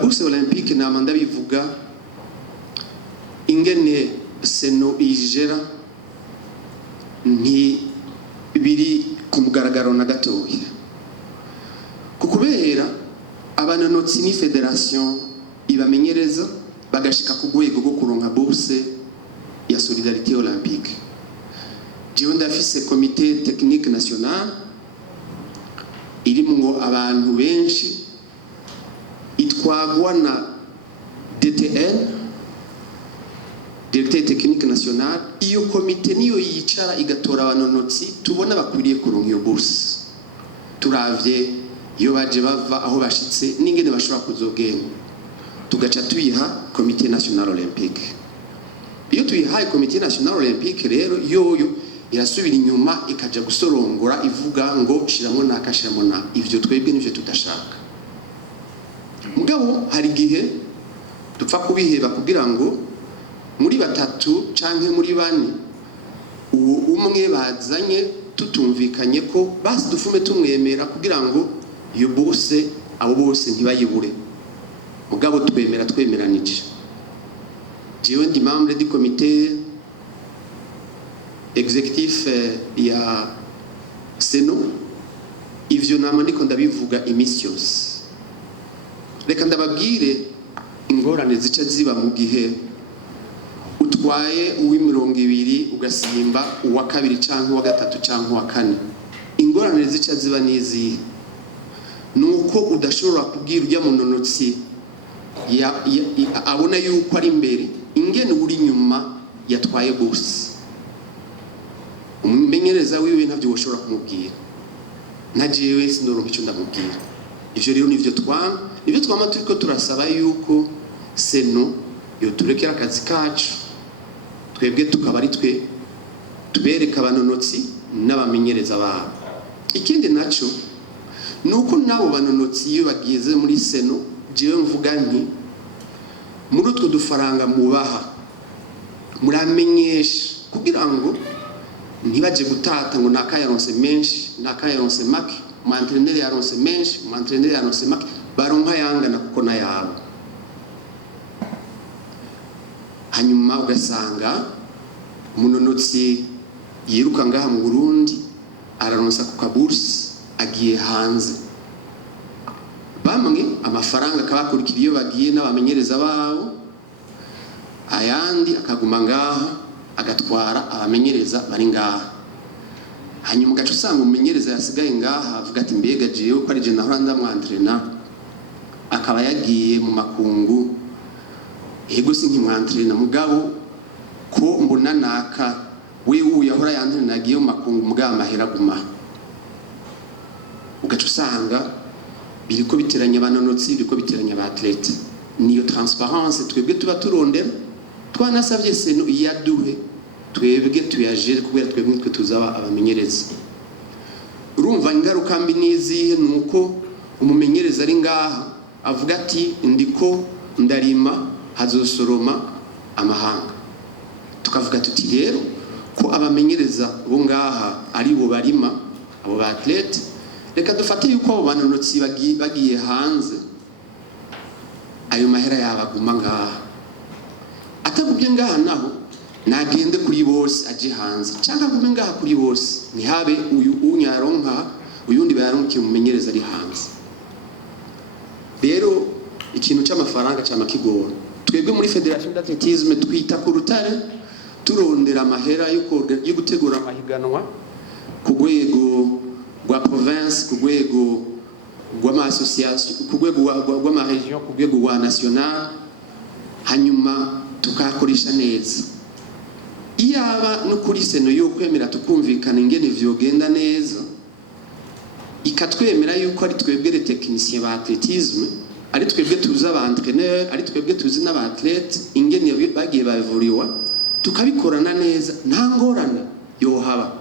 bourse olympique namanda bivuga ingene seno igera nti biri ku mugaragaro na gatoya kukubera abananotsi ni federation ibamenyereza bagashika ku rwego rwo kuronka bourse ya solidarité olympique. Jewe ndafise comité technique national irimwo abantu benshi itwagwa na DTN, directeur technique national. Iyo comité niyo yicara igatora abanonotsi tubona bakwiriye kuronka iyo bourse, turavye iyo baje bava aho bashitse n'ingene bashobora kuzogenda, tugaca tuyiha comité national olympique. Iyo tuyihaye comité national olympique rero yoyo irasubira inyuma ikaja gusorongora ivuga ngo shiramo nakashiramo na ivyo twebwe nivyo tudashaka. Mugabo hari gihe dupfa kubiheba kugira ngo muri batatu canke muri bane umwe bazanye tutumvikanye ko basi dufume tumwemera kugira ngo iyo bourse abo bose ntibayibure. Mugabo twemeranije. Jewe ndi membre du comité exécutif ya Seno, ivyo nama ndiko ndabivuga imisi yose. Reka ndababwire ingorane zica ziba mu gihe utwaye uw'20 ugasimba uwa kabiri canke uwa gatatu canke uwa kane. Ingorane zica ziba nizi nuko udashobora kubwira ujya mu nonotsi abona yuko ari imbere ingene uri nyuma yatwaye bourse. Umumenyereza wiwe ntavyo woshobora kumubwira, na jewe sinoronka icyo ndamubwira. Ivyo rero nivyo twama turiko turasaba yuko Seno yo turekera akazi kacu twebwe tukaba ari twe tubereka abanonotsi n'abamenyereza babo. Ikindi naco nuko nabo banonotsi iyo bagize muri Seno, jewe mvuga nti muri utwo dufaranga mubaha muramenyesha kugira ngo ntibaje gutata ngo nakayaronse menshi nakayaronse make, mu entraîneur yaronse menshi, mu entraîneur yaronse make, baronka yangana kuko na yabo. Hanyuma ugasanga umunonotsi yiruka ngaha mu Burundi araronsa ku kabursi agiye hanze, bamwe amafaranga akabakurikira iyo bagiye n'abamenyereza babo, ayandi akaguma ngaha agatwara abamenyereza bari ngaha. Hanyuma gacu usanga umumenyereza yasigaye ngaha avuga ati mbega jewe ko ari je nahora ndamwantrena, akaba yagiye mu makungu, yego sinkimwantrena mugabo ko mbona naka wewe yahora yantrena agiye mu makungu mugabo amahera guma. Ugacu usanga biriko biteranya abanonotsi, biriko biteranya abatlete. Niyo transparence twebwe tuba turondera, twanasavye Seno iyaduhe twebwe tuyajere kubera twebwe nitwe tuzaba abamenyereza. Urumva ingaruka mbi nizihe? Nuko umumenyereza ari ngaha avuga ati ndiko ndarima hazosoroma amahanga. Tukavuga tuti rero ko abamenyereza bo ngaha ari bo barima abo batlete, reka dufate yuko abo banonotsi bagiye hanze ayo mahera yabaguma ngaha. Atagubye ngaha naho nagende kuri bose aje hanze, cyangwa gume ngaha kuri bose ntihabe uyu unyaronka uyundi bayaronkiye umumenyereza ari hanze. Rero ikintu cy'amafaranga cy'amakigoro twebwe muri Federation d'Athlétisme twita ku rutare turondera amahera yo gutegura amahiganwa ku rwego rwa province, ku rwego rw'ama association, ku rwego rw'ama region, ku rwego rwa national, hanyuma tukakoresha neza. Iyaba no kuri Seno yo kwemera tukumvikana ingene vyogenda neza, ikatwemera yuko ari twebwe les techniciens ba athlétisme, ari twebwe tuzi aba entraîneur, ari twebwe tuzi n'aba athlete ingene bagiye bavuriwa, tukabikorana neza nta ngorane yohaba.